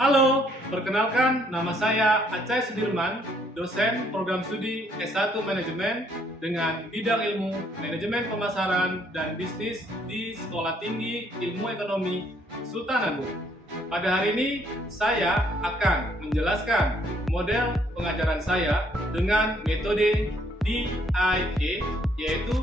Halo, perkenalkan nama saya Acai Sudirman, dosen program studi S1 Manajemen dengan bidang ilmu Manajemen Pemasaran dan Bisnis di Sekolah Tinggi Ilmu Ekonomi Sultan Agung. Pada hari ini, saya akan menjelaskan model pengajaran saya dengan metode DIA, yaitu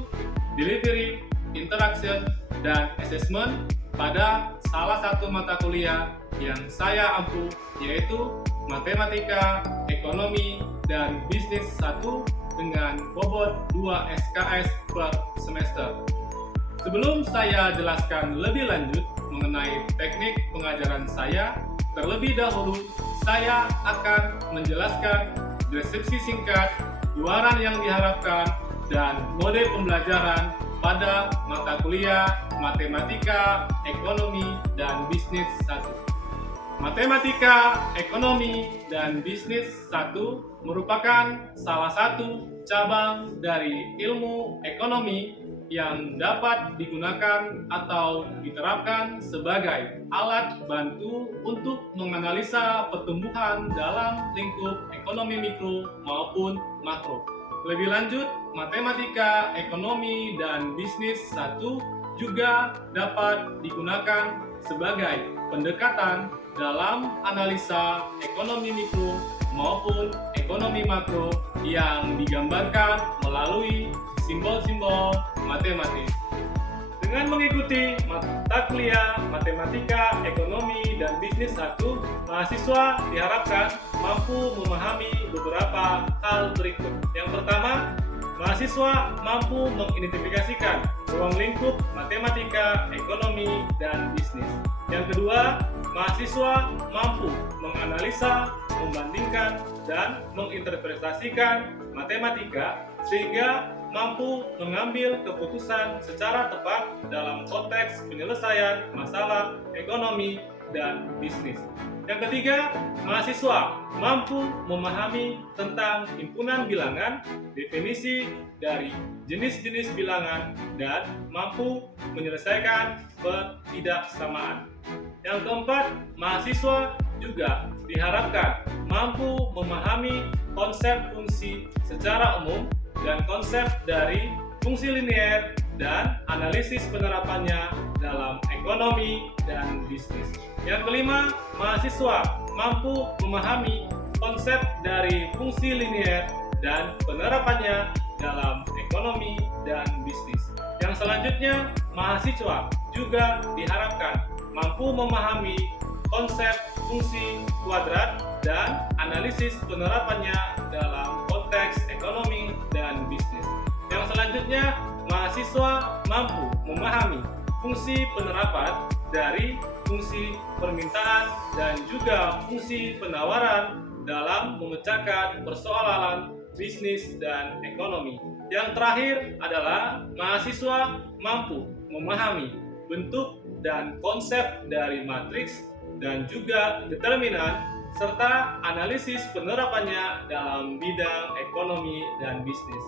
Delivery, Interaction, dan Assessment pada salah satu mata kuliah yang saya ampuh, yaitu Matematika, Ekonomi, dan Bisnis 1 dengan bobot 2 SKS per semester. Sebelum saya jelaskan lebih lanjut mengenai teknik pengajaran saya, terlebih dahulu saya akan menjelaskan deskripsi singkat, luaran yang diharapkan, dan mode pembelajaran pada mata kuliah Matematika, Ekonomi, dan Bisnis 1. Matematika, Ekonomi, dan Bisnis 1 merupakan salah satu cabang dari ilmu ekonomi yang dapat digunakan atau diterapkan sebagai alat bantu untuk menganalisa pertumbuhan dalam lingkup ekonomi mikro maupun makro. Lebih lanjut, Matematika, Ekonomi, dan Bisnis 1 juga dapat digunakan sebagai pendekatan dalam analisa ekonomi mikro maupun ekonomi makro yang digambarkan melalui simbol-simbol matematis. Dengan mengikuti mata kuliah Matematika, Ekonomi, dan Bisnis 1, mahasiswa diharapkan mampu memahami beberapa hal berikut. Yang pertama, mahasiswa mampu mengidentifikasikan ruang lingkup matematika, ekonomi, dan bisnis. Yang kedua, mahasiswa mampu menganalisa, membandingkan, dan menginterpretasikan matematika sehingga mampu mengambil keputusan secara tepat dalam konteks penyelesaian masalah ekonomi dan bisnis. Yang ketiga, mahasiswa mampu memahami tentang himpunan bilangan, definisi dari jenis-jenis bilangan, dan mampu menyelesaikan ketidaksamaan. Yang keempat, mahasiswa juga diharapkan mampu memahami konsep fungsi secara umum dan konsep dari fungsi linier dan analisis penerapannya dalam ekonomi dan bisnis. Yang kelima, mahasiswa mampu memahami konsep dari fungsi linier dan penerapannya dalam ekonomi dan bisnis. Yang selanjutnya, mahasiswa juga diharapkan mampu memahami konsep fungsi kuadrat dan analisis penerapannya dalam konteks ekonomi dan bisnis. Yang selanjutnya, mahasiswa mampu memahami fungsi penerapan dari fungsi permintaan dan juga fungsi penawaran dalam memecahkan persoalan bisnis dan ekonomi. Yang terakhir adalah mahasiswa mampu memahami bentuk dan konsep dari matriks dan juga determinan serta analisis penerapannya dalam bidang ekonomi dan bisnis.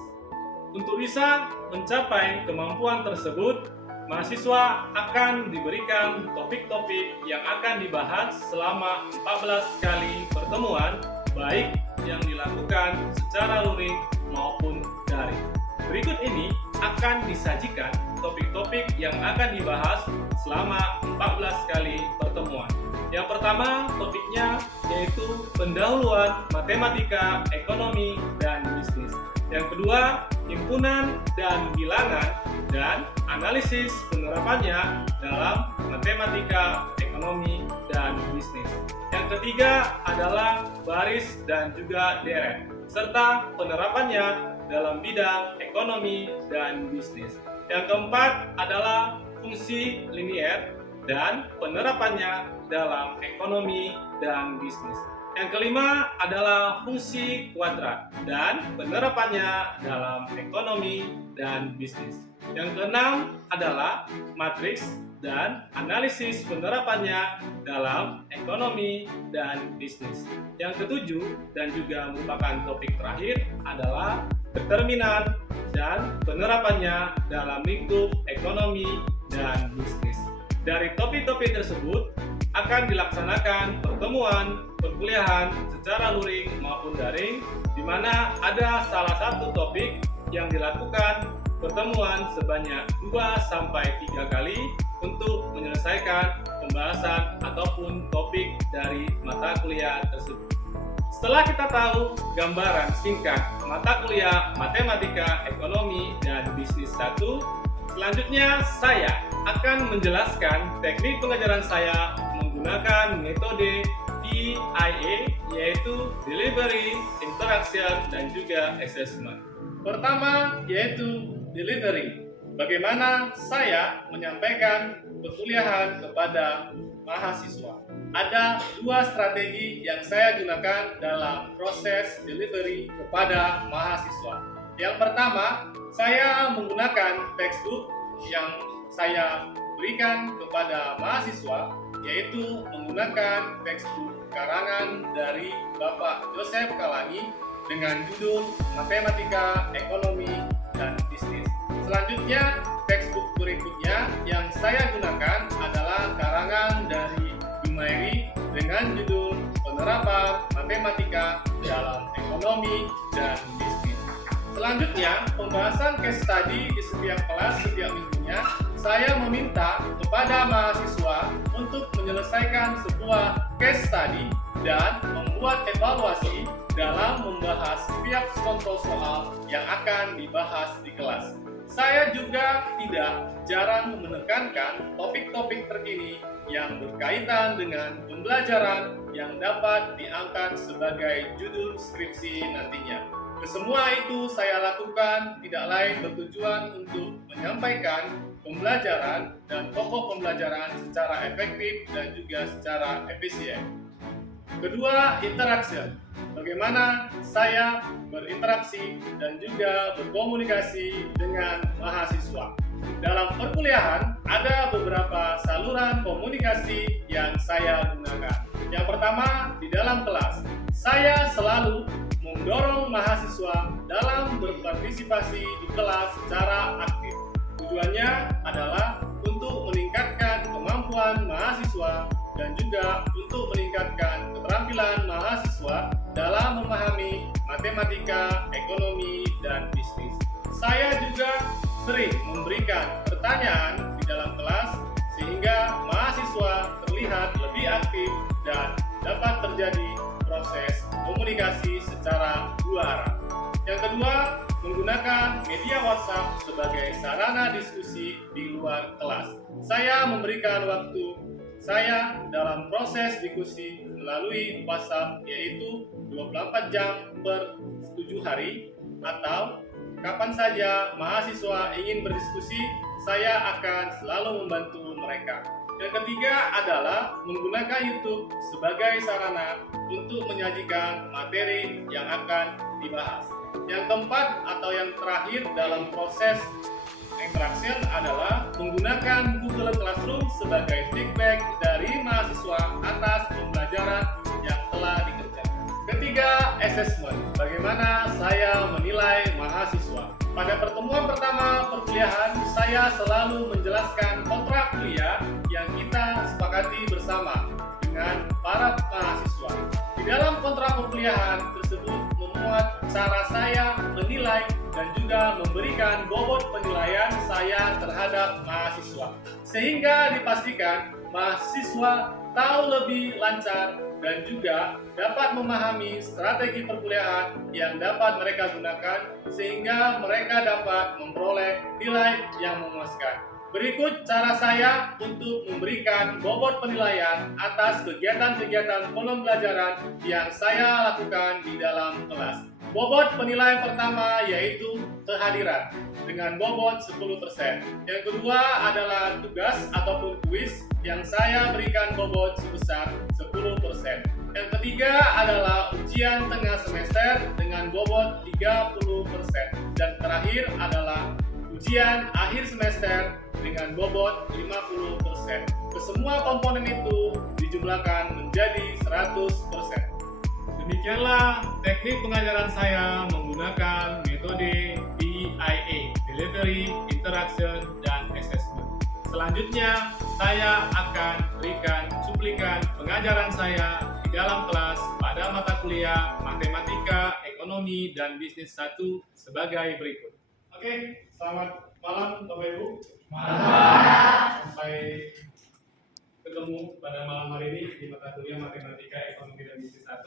Untuk bisa mencapai kemampuan tersebut, mahasiswa akan diberikan topik-topik yang akan dibahas selama 14 kali pertemuan, baik yang dilakukan secara luring maupun daring. Berikut ini akan disajikan topik-topik yang akan dibahas selama 14 kali pertemuan. Yang pertama, topiknya yaitu pendahuluan matematika, ekonomi, dan bisnis. Yang kedua, himpunan dan bilangan dan analisis penerapannya dalam matematika, ekonomi, dan bisnis. Yang ketiga adalah baris dan juga deret, serta penerapannya dalam bidang ekonomi dan bisnis. Yang keempat adalah fungsi linier dan penerapannya dalam ekonomi dan bisnis. Yang kelima adalah fungsi kuadrat dan penerapannya dalam ekonomi dan bisnis. Yang keenam adalah matriks dan analisis penerapannya dalam ekonomi dan bisnis. Yang ketujuh dan juga merupakan topik terakhir adalah determinan dan penerapannya dalam lingkup ekonomi dan bisnis. Dari topik-topik tersebut akan dilaksanakan pertemuan perkuliahan secara luring maupun daring, di mana ada salah satu topik yang dilakukan pertemuan sebanyak 2-3 kali untuk menyelesaikan pembahasan ataupun topik dari mata kuliah tersebut. Setelah kita tahu gambaran singkat mata kuliah Matematika, Ekonomi, dan Bisnis 1, selanjutnya saya akan menjelaskan teknik pengajaran saya menggunakan metode DIA, yaitu Delivery, Interaction, dan juga Assessment. Pertama yaitu Delivery. Bagaimana saya menyampaikan perkuliahan kepada mahasiswa. Ada dua strategi yang saya gunakan dalam proses delivery kepada mahasiswa. Yang pertama, saya menggunakan textbook yang saya berikan kepada mahasiswa, yaitu menggunakan textbook karangan dari Bapak Joseph Kalangi dengan judul Matematika, Ekonomi, dan Bisnis. Selanjutnya, textbook berikutnya yang saya gunakan adalah karangan dari Humairi dengan judul Penerapan Matematika dalam Ekonomi dan Bisnis. Selanjutnya, pembahasan case study di setiap kelas setiap minggunya, saya meminta kepada mahasiswa untuk menyelesaikan sebuah case study dan membuat evaluasi dalam membahas setiap contoh soal yang akan dibahas di kelas. Saya juga tidak jarang menekankan topik-topik terkini yang berkaitan dengan pembelajaran yang dapat diangkat sebagai judul skripsi nantinya. Kesemua itu saya lakukan tidak lain bertujuan untuk menyampaikan pembelajaran dan pokok pembelajaran secara efektif dan juga secara efisien. Kedua, interaction. Bagaimana saya berinteraksi dan juga berkomunikasi dengan mahasiswa. Dalam perkuliahan, ada beberapa saluran komunikasi yang saya gunakan. Yang pertama, di dalam kelas, saya selalu mendorong mahasiswa dalam berpartisipasi di kelas secara aktif. Tujuannya adalah untuk meningkatkan kemampuan mahasiswa dan juga untuk meningkatkan keterampilan mahasiswa dalam memahami matematika, ekonomi, dan bisnis. Saya juga sering memberikan pertanyaan di dalam kelas sehingga mahasiswa terlihat lebih aktif dan dapat terjadi proses komunikasi secara dua arah. Yang kedua, menggunakan media WhatsApp sebagai sarana diskusi di luar kelas. Saya memberikan waktu saya dalam proses diskusi melalui WhatsApp, yaitu 24 jam per 7 hari, atau kapan saja mahasiswa ingin berdiskusi, saya akan selalu membantu mereka. Yang ketiga adalah menggunakan YouTube sebagai sarana untuk menyajikan materi yang akan dibahas. Yang keempat atau yang terakhir dalam proses interaction adalah menggunakan Google Classroom sebagai feedback dari mahasiswa atas pembelajaran yang telah dikerjakan. Ketiga, assessment. Bagaimana saya menilai mahasiswa? Pada pertemuan pertama perkuliahan, saya selalu menjelaskan kontrak kuliah yang kita sepakati bersama dengan para mahasiswa. Di dalam kontrak perkuliahan tersebut memuat cara saya menilai dan juga memberikan bobot penilaian saya terhadap mahasiswa, sehingga dipastikan mahasiswa tahu lebih lancar dan juga dapat memahami strategi perkuliahan yang dapat mereka gunakan sehingga mereka dapat memperoleh nilai yang memuaskan. Berikut cara saya untuk memberikan bobot penilaian atas kegiatan-kegiatan pembelajaran yang saya lakukan di dalam kelas. Bobot penilaian pertama yaitu kehadiran dengan bobot 10%. Yang kedua adalah tugas ataupun kuis yang saya berikan bobot sebesar 10%. Yang ketiga adalah ujian tengah semester dengan bobot 30%. Dan terakhir adalah ujian akhir semester dengan bobot 50%. Kesemua komponen itu dijumlahkan menjadi 100%. Demikianlah teknik pengajaran saya menggunakan metode DIA, Delivery, Interaction, dan Assessment. Selanjutnya, saya akan berikan cuplikan pengajaran saya di dalam kelas pada mata kuliah Matematika, Ekonomi, dan Bisnis 1 sebagai berikut. Oke, selamat malam Bapak Ibu. Malam. Sampai ketemu pada malam hari ini di mata kuliah Matematika, Ekonomi, dan Bisnis 1.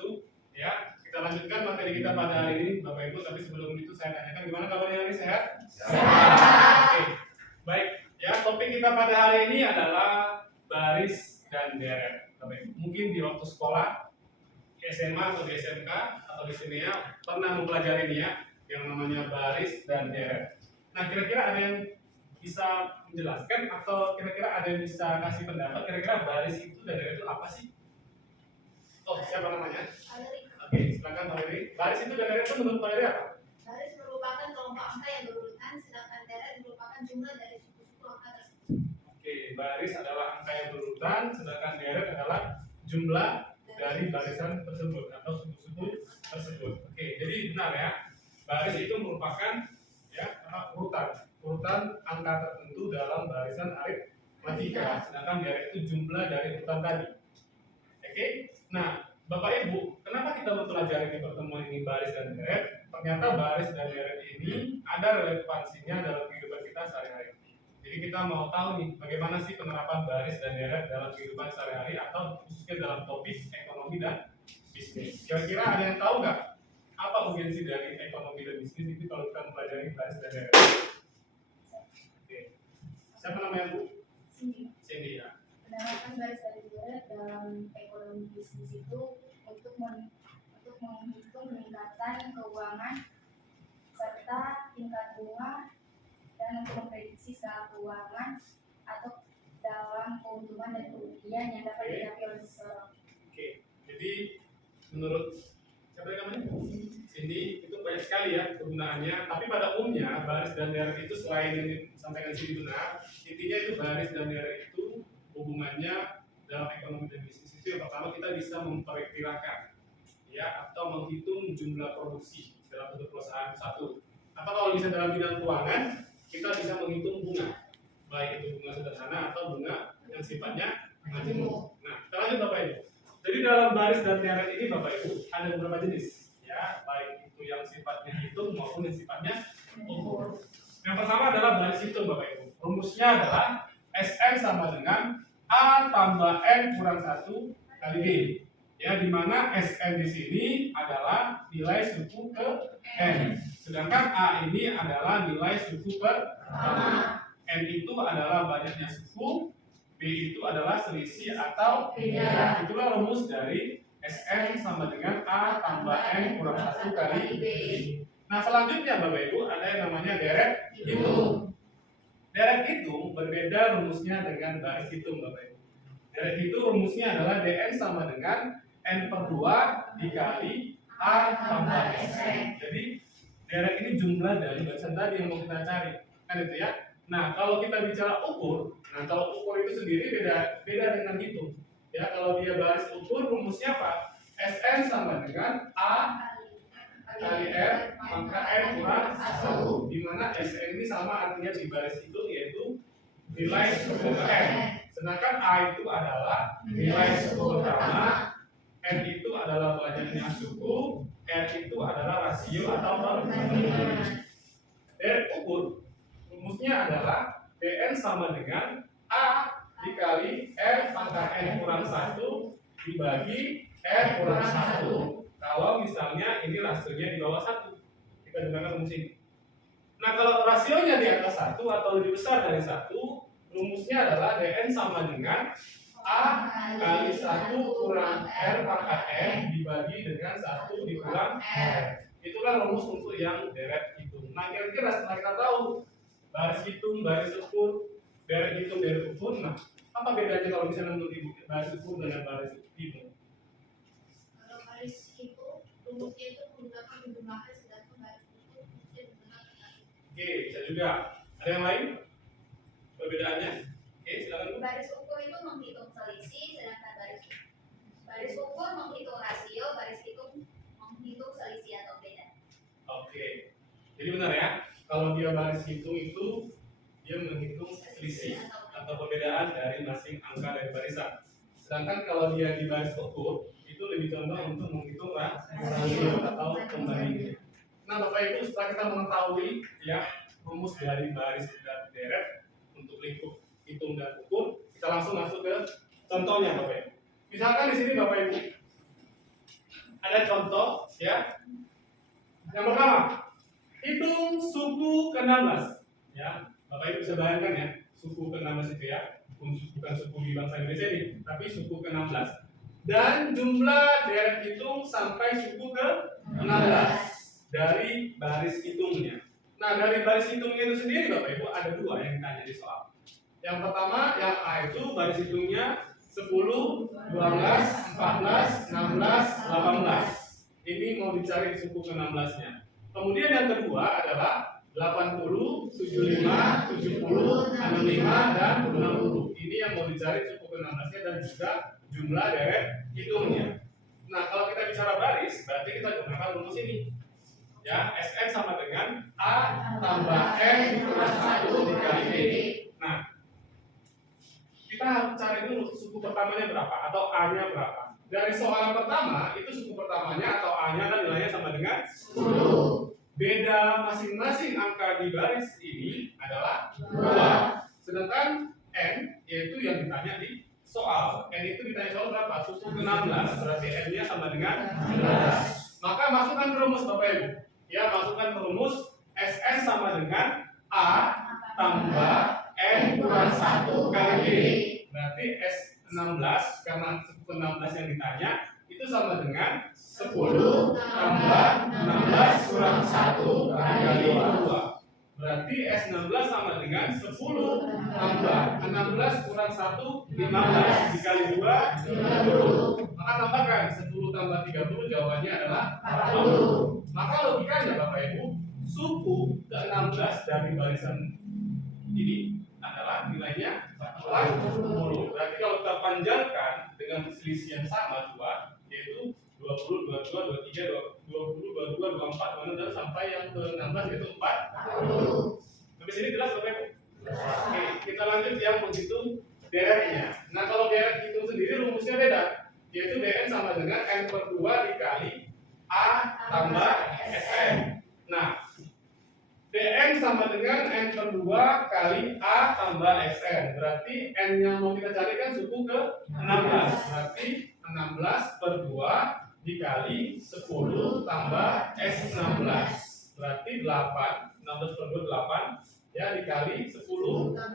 Ya, kita lanjutkan materi kita pada hari ini Bapak Ibu, tapi sebelum itu saya tanyakan gimana kabarnya hari ini, sehat? Sehat. Oke, baik. Ya, topik kita pada hari ini adalah baris dan deret. Bapak Ibu, mungkin di waktu sekolah, di SMA atau di SMK atau di sini ya, pernah mempelajari ini ya, yang namanya baris dan deret. Nah, kira-kira ada yang bisa menjelaskan atau kira-kira ada yang bisa kasih pendapat kira-kira baris itu dan deret itu apa sih? Oh, siapa namanya? Oke, silakan Pak Heri. Baris itu dan deret itu menurut Pak Heri apa? Baris merupakan kelompok angka yang berurutan, sedangkan deret merupakan jumlah dari suku-suku angka tersebut. Oke, baris adalah angka yang berurutan, sedangkan deret adalah jumlah dari barisan tersebut atau suku-suku tersebut. Oke, jadi benar ya. Baris itu merupakan ya urutan angka tertentu dalam barisan aritmatika, sedangkan deret itu jumlah dari urutan tadi. Oke, nah Bapak Ibu, kenapa kita mempelajari di pertemuan ini baris dan deret? Ternyata baris dan deret ini ada relevansinya dalam kehidupan kita sehari-hari. Jadi kita mau tahu nih bagaimana sih penerapan baris dan deret dalam kehidupan sehari-hari atau khususnya dalam topik ekonomi dan bisnis. Kira-kira ada yang tahu nggak apa urgensi dari ekonomi dan bisnis itu kalau kita mempelajari baris dan deret? Oke, siapa namanya Bu? Cindy ya. Penerapan baris dan deret dalam ekonomi bisnis itu untuk menghitung peningkatan keuangan serta tingkat bunga dan untuk memprediksi skala keuangan atau dalam keuntungan dan kerugian yang dapat didapat oleh seseorang. Oke, jadi menurut siapa namanya? Cindy, itu banyak sekali ya kegunaannya. Tapi pada umumnya baris dan deret itu selain yang disampaikan Cindy benar, intinya itu baris dan deret itu hubungannya dalam ekonomi dan bisnis itu yang pertama kita bisa memperkirakan ya atau menghitung jumlah produksi dalam satu perusahaan satu. Apa kalau bisa dalam bidang keuangan kita bisa menghitung bunga, baik itu bunga sederhana atau bunga yang sifatnya majemuk. Nah, kita lanjut Bapak Ibu. Jadi dalam baris dan deret ini Bapak Ibu ada beberapa jenis ya, baik itu yang sifatnya hitung maupun yang sifatnya ukur. Yang pertama adalah baris hitung Bapak Ibu. Rumusnya adalah SN sama dengan A tambah N kurang 1 kali B. Ya, di mana SN di sini adalah nilai suku ke N. Sedangkan A ini adalah nilai suku pertama. N itu adalah banyaknya suku, B itu adalah selisih atau beda. Itulah rumus dari SN sama dengan A tambah N kurang 1 kali B. Nah, selanjutnya Bapak Ibu ada yang namanya deret hitung. Deret hitung berbeda rumusnya dengan baris hitung Bapak Ibu. Deret hitung rumusnya adalah DN sama dengan N per 2 dikali A tambah SN. Jadi deret ini jumlah dari barisan tadi yang mau kita cari. Kan itu ya. Nah, kalau kita bicara ukur, nah kalau ukur itu sendiri beda dengan hitung. Ya, kalau dia baris ukur rumusnya apa? SN sama dengan A kali R maka N kurang 1, di mana SN ini sama artinya di baris itu yaitu nilai suku ke N, sedangkan A itu adalah nilai suku pertama, N itu adalah banyaknya suku, R itu adalah rasio atau perbandingan. Deret ukur rumusnya adalah DN sama dengan A dikali R pangkat N kurang 1 dibagi R kurang 1. Kalau misalnya ini rasionya di bawah 1, kita gunakan rumus ini. Nah, kalau rasionya di atas 1 atau lebih besar dari 1, rumusnya adalah DN sama dengan A kali 1 kurang R pangkat N dibagi dengan 1 dikurang R. Itulah rumus untuk yang deret hitung. Nah, kira-kira setelah kita tahu baris hitung, baris ukur, deret hitung, deret ukur, nah apa bedanya kalau misalnya untuk baris ukur dengan baris hitung? Rumusnya itu menggunakan penjumlahan, sedangkan baris ukur rumusnya menggunakan. Oke, bisa juga. Ada yang lain perbedaannya? Oke, silakan. Baris ukur itu menghitung selisih, sedangkan baris ukur menghitung rasio, baris hitung menghitung selisih atau beda. Oke, jadi benar ya. Kalau dia baris hitung itu dia menghitung selisih atau perbedaan perbedaan dari masing angka dari barisan. Sedangkan kalau dia di baris ukur, itu lebih contoh untuk menghitung rasio atau pembanding. Nah, Bapak Ibu, setelah kita mengetahui ya rumus dari baris dan deret untuk lingkup hitung dan ukur, kita langsung masuk ke contohnya, Bapak Ibu. Misalkan di sini Bapak Ibu ada contoh ya. Yang pertama, hitung suku ke-16 ya. Bapak Ibu bisa bayangkan ya, suku ke-16 itu ya, bukan suku di bangsa Indonesia ini, tapi suku ke-16. Dan jumlah deret hitung sampai suku ke-16 dari baris hitungnya. Nah, dari baris hitungnya itu sendiri Bapak Ibu ada dua yang ditanya di soal. Yang pertama, yang A itu baris hitungnya 10, 12, 14, 16, 18. Ini mau dicari suku ke-16-nya. Kemudian yang kedua adalah 80, 75, 70, 65, dan 60. Ini yang mau dicari suku ke-16-nya dan juga jumlah deret hitungnya. Nah, kalau kita bicara baris, berarti kita gunakan rumus ini. Ya, SN sama dengan A tambah N kurang 1 dikali B. Nah, kita harus cari dulu suku pertamanya berapa atau A-nya berapa. Dari soal pertama, itu suku pertamanya atau A-nya kan nilainya sama dengan 10. Beda masing-masing angka di baris ini adalah 2. Sedangkan N, yaitu yang ditanya di soal. N itu ditanya soal berapa? Suku ke-16, berarti N-nya sama dengan 16. Maka masukkan rumus Bapak Ibu. Ya, masukkan rumus SN sama dengan A tambah N kurang 1 kali B. Berarti S16 karena suku ke-16 yang ditanya itu sama dengan 10 tambah 16 kurang 1 kali 2. Berarti S16 sama dengan 10 tambah 16 kurang 1 15 dikali 2 30. Maka tambahkan 10 tambah 30 jawabannya adalah 40. Maka logikanya Bapak Ibu, suku ke-16 dari barisan ini adalah nilainya 40. Berarti kalau kita panjangkan dengan selisih yang sama 2, yaitu 20, 22, 23, 20, 22, 24, dan sampai yang ke-16 yaitu 40. Sampai sini jelas Bapak Ibu? Oke, kita lanjut yang menghitung deretnya. Nah, kalau deret hitung sendiri rumusnya beda, yaitu dn sama dengan n per 2 dikali A tambah Sn. Nah, dn sama dengan n per 2 kali A tambah Sn. Berarti n yang mau kita cari kan suku ke 16. Berarti 16 per 2 dikali 10 tambah S16. Berarti 8. 16 per 2 8 ya dikali 10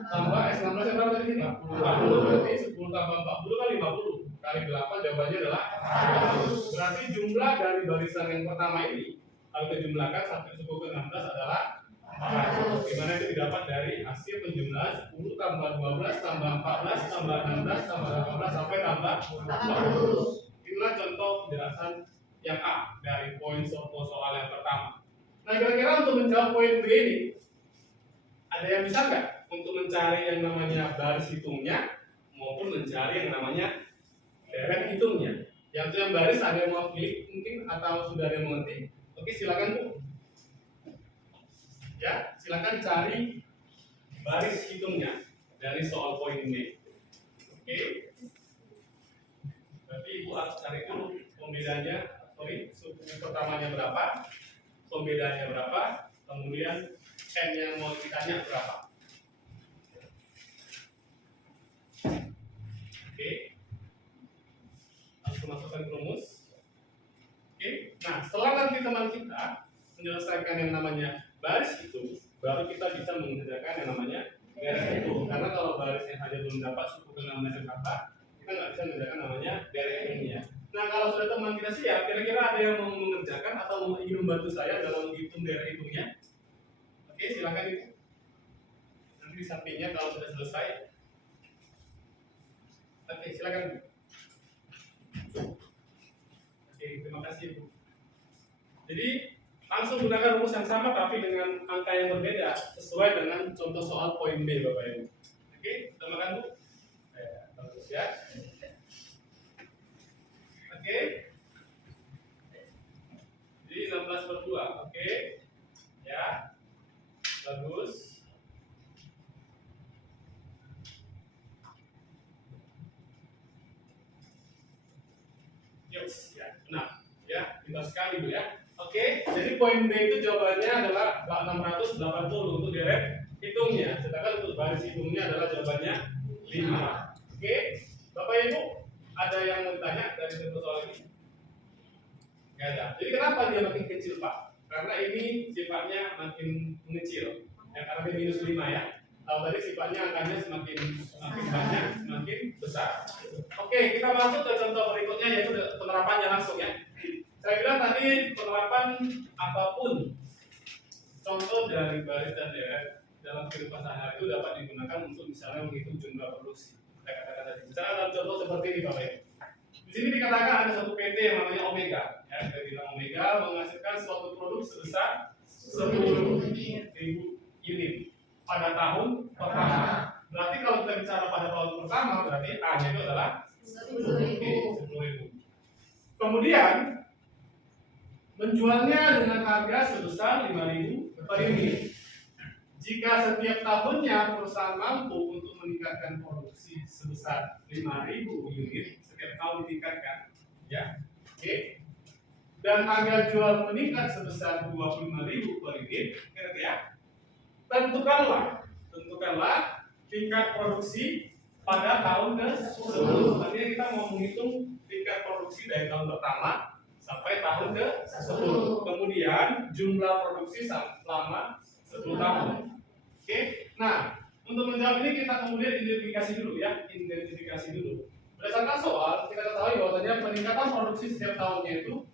tambah S16 yang berapa tadi? 40. Berarti 10 tambah 40 kali 50 kali 8 jawabannya adalah 100. Berarti jumlah dari barisan yang pertama ini kalau kita jumlahkan sampai suku ke-16 adalah 400. Dimana itu didapat dari hasil penjumlahan 10 tambah 12 tambah 14 tambah 16 tambah 18 sampai tambah 400. Inilah contoh penjelasan yang A dari poin soal yang pertama. Nah, kira-kira untuk menjawab poin B ini ada yang bisa nggak untuk mencari yang namanya baris hitungnya maupun mencari yang namanya deret hitungnya? Yang itu yang baris ada yang mau pilih mungkin atau sudah ada yang mengerti? Oke, silakan Bu. Ya, silakan cari baris hitungnya dari soal poin B. Oke. Berarti Ibu harus cari dulu pembedanya, suku pertamanya berapa, pembedanya berapa, kemudian N yang mau ditanya berapa. Oke. Langsung masukkan rumus. Oke. Nah, setelah nanti teman kita menyelesaikan yang namanya baris itu, baru kita bisa mengerjakan yang namanya deret itu. Karena kalau barisnya saja belum dapat suku ke-16 berapa, kita nggak bisa mengerjakan namanya deret hitungnya. Nah, kalau sudah teman kita siap, kira-kira ada yang mau mengerjakan atau ingin membantu saya dalam menghitung deret hitungnya? Oke, silakan Ibu. Nanti di sampingnya kalau sudah selesai. Oke, silakan Bu. Oke, terima kasih Bu. Jadi langsung gunakan rumus yang sama tapi dengan angka yang berbeda sesuai dengan contoh soal poin B Bapak Ibu. Oke, sudah makan Bu? Bagus ya. Oke. Jadi 16 per 2. Oke. Ya. Bagus. Yes, ya, benar. Ya, pintar sekali Bu ya. Oke, jadi poin B itu jawabannya adalah 680 untuk deret hitungnya. Sedangkan untuk baris hitungnya adalah jawabannya 5. Oke, Bapak Ibu, ada yang mau ditanya dari contoh soal ini? Nggak ada. Jadi kenapa dia makin kecil Pak? Karena ini sifatnya makin mengecil. Ya, karena ini minus 5 ya. Kalau tadi sifatnya angkanya semakin banyak, semakin besar. Oke, kita masuk ke contoh berikutnya yaitu penerapannya langsung ya. Saya bilang tadi penerapan apapun contoh dari baris dan deret dalam kehidupan sehari-hari itu dapat digunakan untuk misalnya menghitung jumlah produksi. Saya katakan tadi. Misalnya dalam contoh seperti ini Bapak Ibu. Di sini dikatakan ada satu PT yang namanya Omega. Ya, kita bilang Omega menghasilkan suatu produk sebesar 10.000 unit pada tahun pertama. Berarti kalau kita bicara pada tahun pertama berarti A-nya itu adalah 10.000. Kemudian menjualnya dengan harga sebesar 5.000 per unit. Jika setiap tahunnya perusahaan mampu untuk meningkatkan produksi sebesar 5.000 unit setiap tahun ditingkatkan, ya, oke. Dan harga jual meningkat sebesar 25.000 per unit, ngerti ya? Tentukanlah tingkat produksi pada tahun ke-10. Artinya kita mau menghitung tingkat produksi dari tahun pertama sampai tahun ke-10. Kemudian jumlah produksi selama 10 tahun. Oke. Nah, untuk menjawab ini kita kemudian identifikasi dulu ya, Berdasarkan soal kita ketahui bahwasanya peningkatan produksi setiap tahunnya itu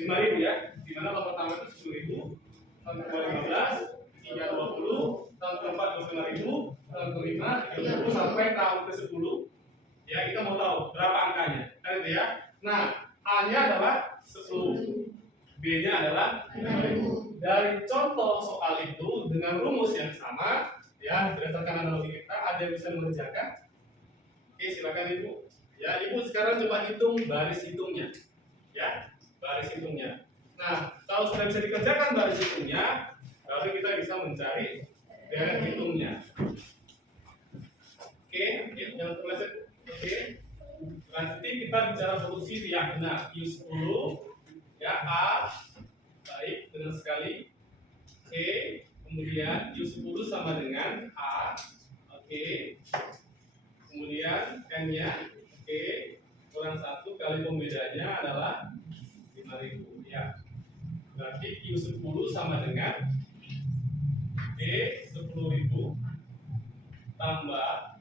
5.000 ya, di mana tahun pertama itu 10.000, tahun kedua 15, ketiga 20, tahun keempat 25.000, tahun kelima 30 sampai tahun ke-10. Ya, kita mau tahu berapa angkanya, kan itu ya. Nah, A-nya adalah 10, B-nya adalah 5.000. Dari contoh soal itu dengan rumus yang sama, ya berdasarkan analogi kita, ada yang bisa mengerjakan? Oke, silakan Ibu. Ya, Ibu sekarang coba hitung baris hitungnya. Ya, baris hitungnya. Nah, kalau sudah bisa dikerjakan baris hitungnya, lalu kita bisa mencari deret hitungnya. Oke, jangan terleset. Oke. Nanti kita bicara produksi yang benar. Q10 ya, A. Baik, benar sekali. Oke. Kemudian Q10 sama dengan A. Oke. Kemudian N-nya oke, kurang 1 kali pembedanya adalah 5.000 ya. Berarti Q10 sama dengan B 10.000 tambah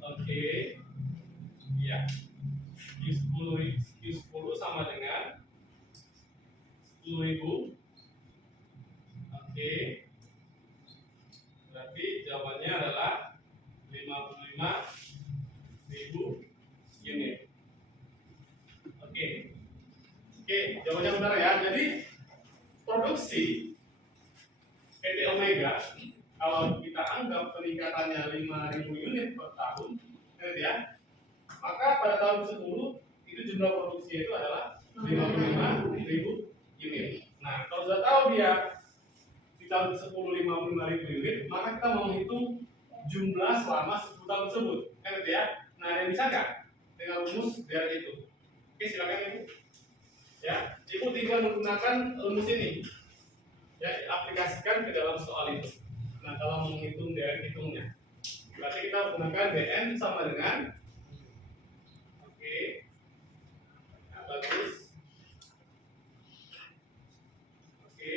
oke ya, Q10 sama dengan 10.000 oke. Berarti jawabannya adalah 55.000 unit. Oke, jawabannya benar ya. Jadi produksi PT Omega kalau kita anggap peningkatannya 5.000 unit per tahun, ya, maka pada tahun ke-10 itu jumlah produksinya itu adalah 55.000 unit. Nah, kalau sudah tahu dia di tahun ke-10 55.000 unit, maka kita mau menghitung jumlah selama 10 tahun tersebut, kan gitu ya. Nah, ada yang bisa nggak dengan rumus dari itu? Oke, silakan Ibu. Ya, Ibu tinggal menggunakan rumus ini. Ya, aplikasikan ke dalam soal itu. Nah, kalau mau menghitung dari hitungnya, berarti kita menggunakan BN sama dengan oke, nah, bagus. Oke,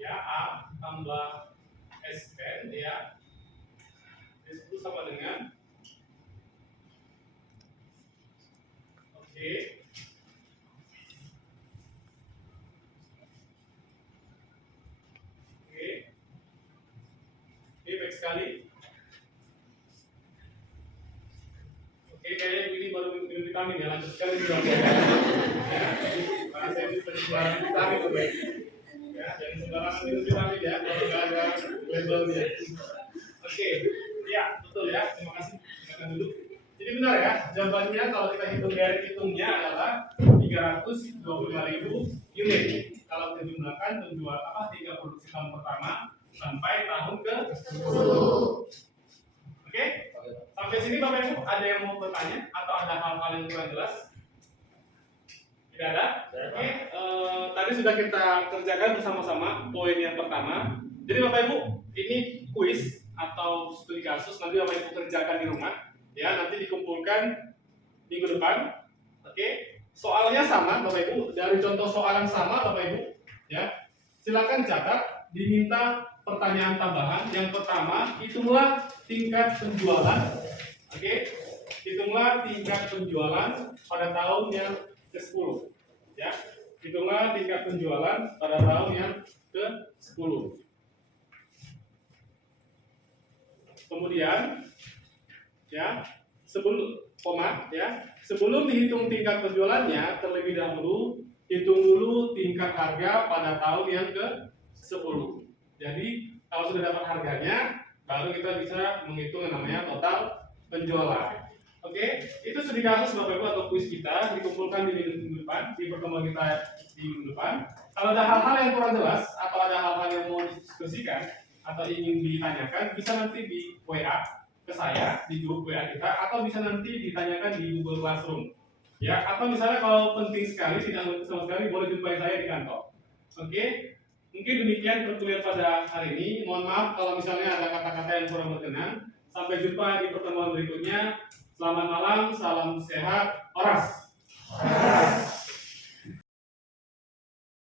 ya A tambah SN ya, itu sama dengan oke. Baik sekali. Oke, kayaknya ini baru minum vitamin ya, lanjut sekali di dalam ya. Karena saya itu penjualan vitamin tuh baik. Ya, jangan sembarangan minum vitamin ya, kalau nggak ada labelnya. Oke, ya betul ya, terima kasih. Silakan duduk. Jadi benar ya, jawabannya kalau kita hitung dari hitungnya adalah 325.000 unit. Kalau kita jumlahkan penjual tingkat produksi tahun pertama sampai tahun ke-10. Oke? Sampai sini Bapak Ibu ada yang mau bertanya atau ada hal-hal yang kurang jelas? Tidak ada? Oke, tadi sudah kita kerjakan bersama-sama poin yang pertama. Jadi Bapak Ibu, ini kuis atau studi kasus, nanti Bapak Ibu kerjakan di rumah. Ya, nanti dikumpulkan minggu depan. Oke, soalnya sama Bapak Ibu, dari contoh soal yang sama Bapak Ibu. Ya, silakan catat, diminta pertanyaan tambahan. Yang pertama, hitunglah tingkat penjualan. Oke, hitunglah tingkat penjualan pada tahun yang ke-10. Ya, hitunglah tingkat penjualan pada tahun yang ke-10. Kemudian, ya, sebelum dihitung tingkat penjualannya, terlebih dahulu hitung dulu tingkat harga pada tahun yang ke-10. Jadi, kalau sudah dapat harganya, baru kita bisa menghitung yang namanya total penjualan. Oke, itu studi kasus Bapak Ibu atau kuis kita dikumpulkan di minggu depan, di pertemuan kita di minggu depan. Kalau ada hal-hal yang kurang jelas atau ada hal-hal yang mau didiskusikan atau ingin ditanyakan, bisa nanti di WA ke saya di grup WA kita, atau bisa nanti ditanyakan di Google Classroom. Ya, atau misalnya kalau penting sekali, tidak mengerti sama sekali, boleh jumpai saya di kantor. Oke, mungkin demikian perkuliahan pada hari ini. Mohon maaf kalau misalnya ada kata-kata yang kurang berkenan. Sampai jumpa di pertemuan berikutnya. Selamat malam, salam sehat, oras.